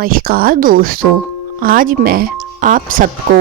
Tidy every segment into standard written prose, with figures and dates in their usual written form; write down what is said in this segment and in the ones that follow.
नमस्कार दोस्तों, आज मैं आप सबको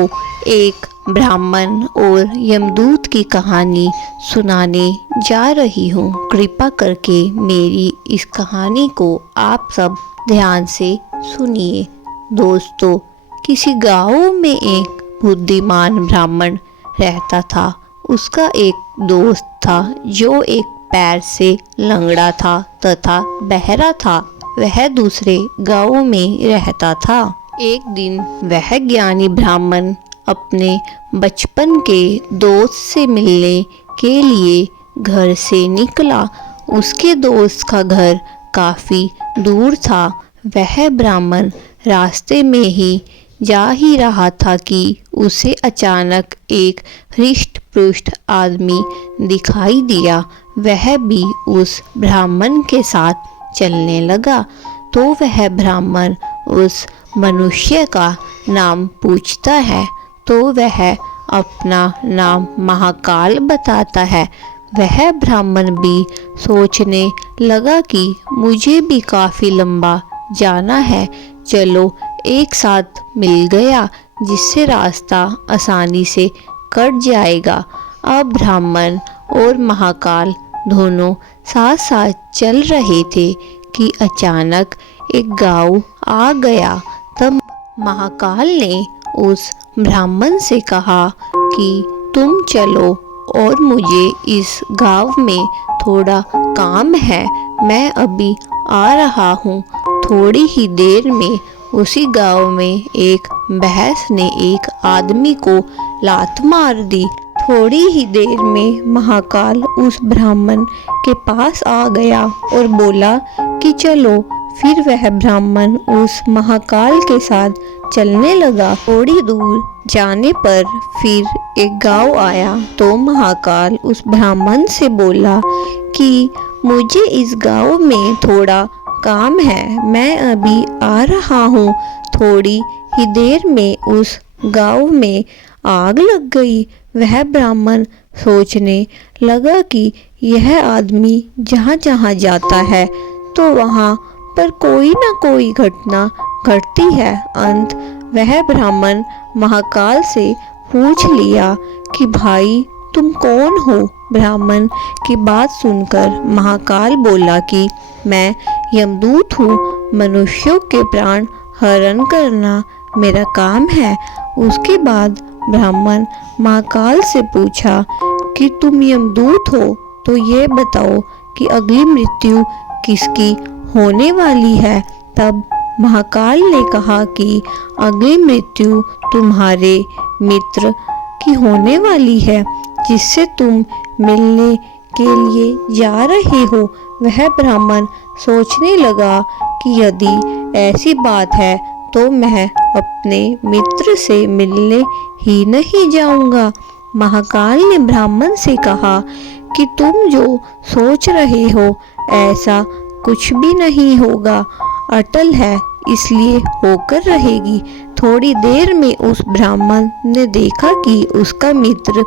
एक ब्राह्मण और यमदूत की कहानी सुनाने जा रही हूँ। कृपा करके मेरी इस कहानी को आप सब ध्यान से सुनिए। दोस्तों, किसी गांव में एक बुद्धिमान ब्राह्मण रहता था। उसका एक दोस्त था जो एक पैर से लंगड़ा था तथा बहरा था। वह दूसरे गांव में रहता था। एक दिन वह ज्ञानी ब्राह्मण अपने बचपन के दोस्त से मिलने के लिए घर से निकला। उसके दोस्त का घर काफी दूर था। वह ब्राह्मण रास्ते में जा ही रहा था कि उसे अचानक एक हृष्ट पुष्ट आदमी दिखाई दिया। वह भी उस ब्राह्मण के साथ चलने लगा तो वह ब्राह्मण उस मनुष्य का नाम पूछता है तो वह अपना नाम महाकाल बताता है। वह ब्राह्मण भी सोचने लगा कि मुझे भी काफ़ी लंबा जाना है, चलो एक साथ मिल गया जिससे रास्ता आसानी से कट जाएगा। अब ब्राह्मण और महाकाल दोनों साथ साथ चल रहे थे कि अचानक एक गांव आ गया। तब महाकाल ने उस ब्राह्मण से कहा कि तुम चलो और मुझे इस गांव में थोड़ा काम है, मैं अभी आ रहा हूँ। थोड़ी ही देर में उसी गांव में एक भैंस ने एक आदमी को लात मार दी। थोड़ी ही देर में महाकाल उस ब्राह्मण के पास आ गया और बोला कि चलो। फिर वह ब्राह्मण उस महाकाल के साथ चलने लगा। थोड़ी दूर जाने पर फिर एक गांव आया तो महाकाल उस ब्राह्मण से बोला कि मुझे इस गांव में थोड़ा काम है, मैं अभी आ रहा हूँ। थोड़ी ही देर में उस गांव में आग लग गई। वह ब्राह्मण सोचने लगा कि यह आदमी जहाँ जहाँ जाता है तो वहाँ पर कोई ना कोई घटना घटती है। अंत वह ब्राह्मण महाकाल से पूछ लिया कि भाई तुम कौन हो। ब्राह्मण की बात सुनकर महाकाल बोला कि मैं यमदूत हूँ, मनुष्यों के प्राण हरण करना मेरा काम है। उसके बाद ब्राह्मण महाकाल से पूछा कि तुम यमदूत हो तो ये बताओ कि अगली मृत्यु किसकी होने वाली है। तब महाकाल ने कहा कि अगली मृत्यु तुम्हारे मित्र की होने वाली है जिससे तुम मिलने के लिए जा रहे हो। वह ब्राह्मण सोचने लगा कि यदि ऐसी बात है तो मैं अपने मित्र से मिलने ही नहीं जाऊंगा। महाकाल ने ब्राह्मण से कहा कि तुम जो सोच रहे हो ऐसा कुछ भी नहीं होगा, अटल है इसलिए होकर रहेगी। थोड़ी देर में उस ब्राह्मण ने देखा कि उसका मित्र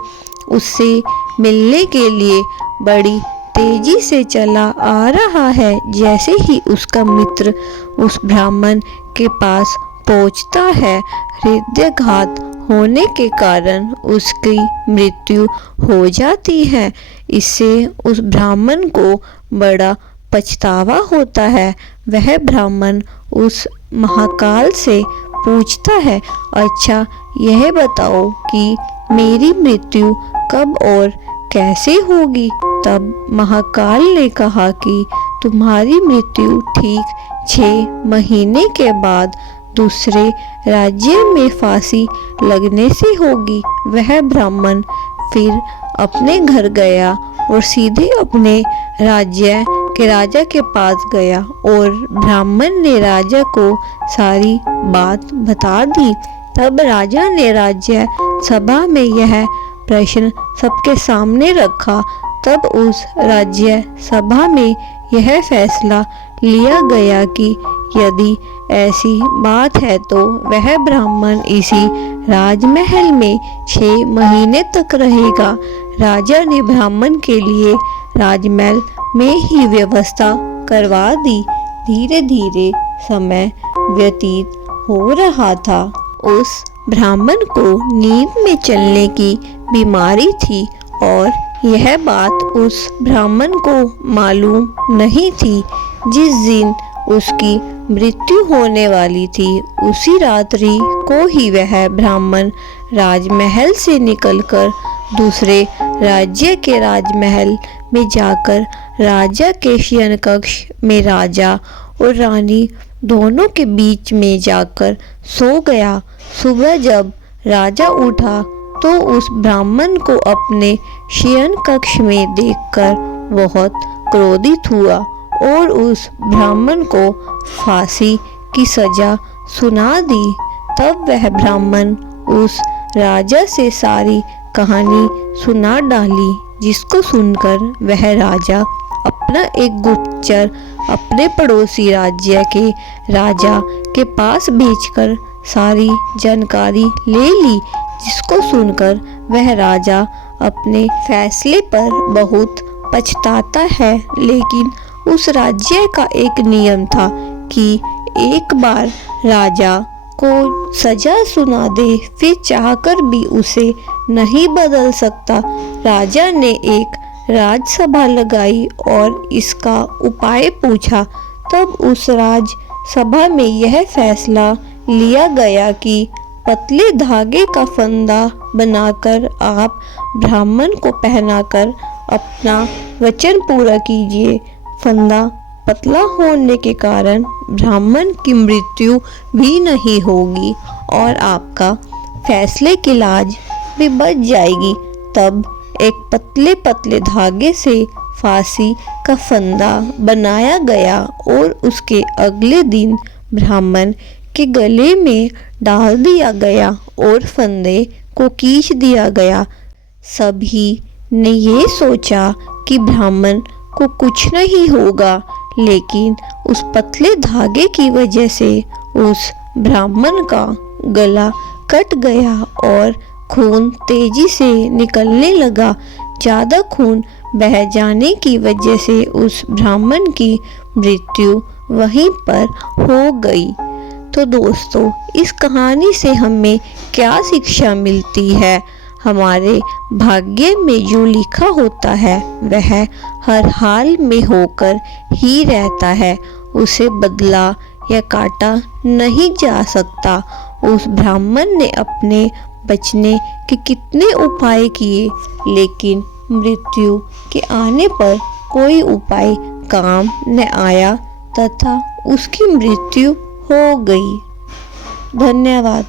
उससे मिलने के लिए बड़ी तेजी से चला आ रहा है। जैसे ही उसका मित्र उस ब्राह्मण के पास पहुंचता है, हृदयाघात होने के कारण उसकी मृत्यु हो जाती है। इससे उस ब्राह्मण को बड़ा पछतावा होता है। वह ब्राह्मण उस महाकाल से पूछता है, अच्छा यह बताओ कि मेरी मृत्यु कब और कैसे होगी। तब महाकाल ने कहा कि तुम्हारी मृत्यु ठीक 6 महीने के बाद दूसरे राज्य में फांसी लगने से होगी। वह ब्राह्मण फिर अपने घर गया और सीधे अपने राज्य के राजा के पास गया और ब्राह्मण ने राजा को सारी बात बता दी। तब राजा ने राज्य सभा में यह प्रश्न सबके सामने रखा। तब उस राज्य सभा में यह फैसला लिया गया कि यदि ऐसी बात है तो वह ब्राह्मण इसी राजमहल में 6 महीने तक रहेगा। राजा ने ब्राह्मण के लिए राजमहल में ही व्यवस्था करवा दी। धीरे धीरे समय व्यतीत हो रहा था। उस ब्राह्मण को नींद में चलने की बीमारी थी और यह बात उस ब्राह्मण को मालूम नहीं थी। जिस दिन उसकी मृत्यु होने वाली थी उसी रात्रि को ही वह ब्राह्मण राजमहल से निकलकर दूसरे राज्य के राजमहल में जाकर राजा के शयन कक्ष में राजा और रानी दोनों के बीच में जाकर सो गया। सुबह जब राजा उठा तो उस ब्राह्मण को अपने शयन कक्ष में देखकर बहुत क्रोधित हुआ और उस ब्राह्मण को फांसी की सजा सुना दी। तब वह ब्राह्मण उस राजा से सारी कहानी सुना डाली, जिसको सुनकर वह राजा अपना एक गुप्तचर अपने पड़ोसी राज्य के राजा के पास भेजकर सारी जानकारी ले ली, जिसको सुनकर वह राजा अपने फैसले पर बहुत पछताता है। लेकिन उस राज्य का एक नियम था कि एक बार राजा को सजा सुना दे फिर चाहकर भी उसे नहीं बदल सकता। राजा ने एक राजसभा लगाई और इसका उपाय पूछा। तब उस राजसभा में यह फैसला लिया गया कि पतले धागे का फंदा बनाकर आप ब्राह्मण को पहनाकर अपना वचन पूरा कीजिए। फंदा पतला होने के कारण ब्राह्मण की मृत्यु भी नहीं होगी और आपका फैसले की लाज भी बच जाएगी। तब एक पतले पतले धागे से फांसी का फंदा बनाया गया और उसके अगले दिन ब्राह्मण के गले में डाल दिया गया और फंदे को खींच दिया गया। सभी ने ये सोचा कि ब्राह्मण को कुछ नहीं होगा, लेकिन उस पतले धागे की वजह से उस ब्राह्मण का गला कट गया और खून तेजी से निकलने लगा। ज़्यादा खून बह जाने की वजह से उस ब्राह्मण की मृत्यु वहीं पर हो गई। तो दोस्तों, इस कहानी से हमें क्या शिक्षा मिलती है? हमारे भाग्य में जो लिखा होता है वह हर हाल में होकर ही रहता है, उसे बदला या काटा नहीं जा सकता। उस ब्राह्मण ने अपने बचने के कितने उपाय किए, लेकिन मृत्यु के आने पर कोई उपाय काम न आया तथा उसकी मृत्यु हो गई। धन्यवाद।